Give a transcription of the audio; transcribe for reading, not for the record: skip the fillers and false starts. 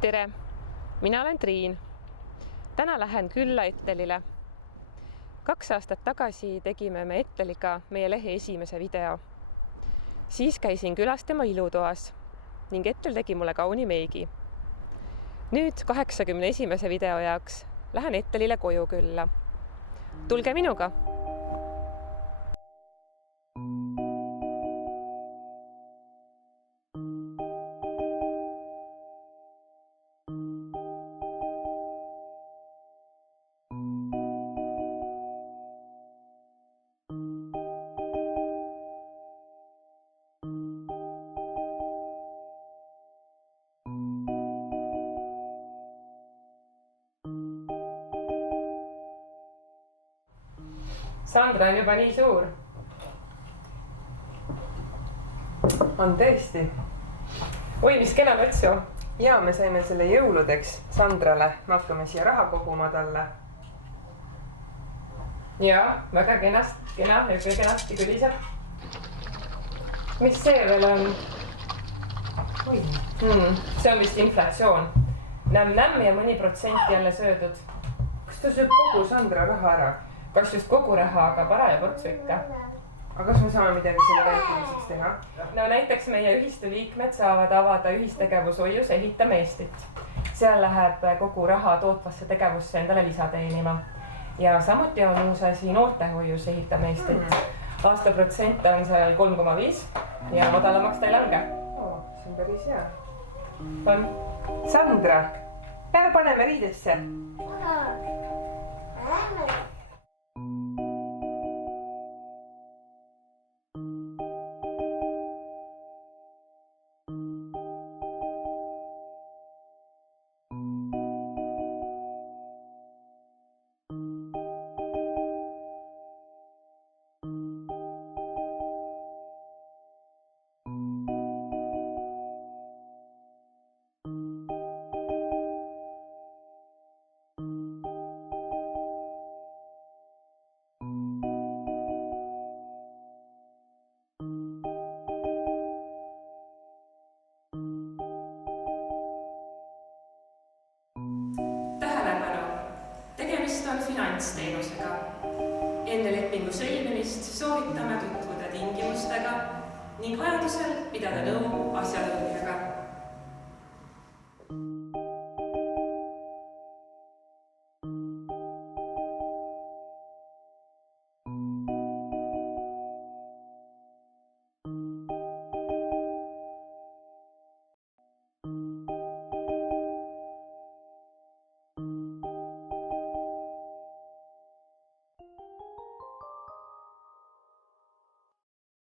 Tere, mina olen Triin. Täna lähen külla Ettelile. 2 aastat tagasi tegime me Etteliga meie lehe esimese video. Siis käisin külas tema ilutoas ning Ettel tegi mulle kauni meigi. Nüüd 81. video jaoks lähen Ettelile koju külla. Tulge minuga! Sandra on juba nii suur. On tõesti. Oi, mis kena natsu. Ja me saime selle jõuludeks Sandrale. Me hakkame siia raha koguma talle. Ja, väga kenasti kõliseb. Mis see veel on? Oi. See on vist inflatsioon. Nämm ja mõni protsent jälle söödud. Kas ta sööb kogu Sandra raha ära? Kas just kogu raha, aga paraja portsu ikka. Aga kas me saame midagi selle vältimiseks teha? No näiteks meie ühistu liikmed saavad avada ühistegevushoius Ehitame Eestit. Seal läheb kogu raha tootvasse tegevusse endale lisateenima. Ja samuti on uus asi noortehoius Ehitame Eestit. Aastaprotsent on seal 3,5 ja madalamaks ta ei lange. See on päris hea. On. Sandra, lähe paneme riidesse. Tegemist on finantsteenusega. Enne lepingu sõlmimist soovitame tutvuda tingimustega ning vajadusel pidada nõu asjatundjaga.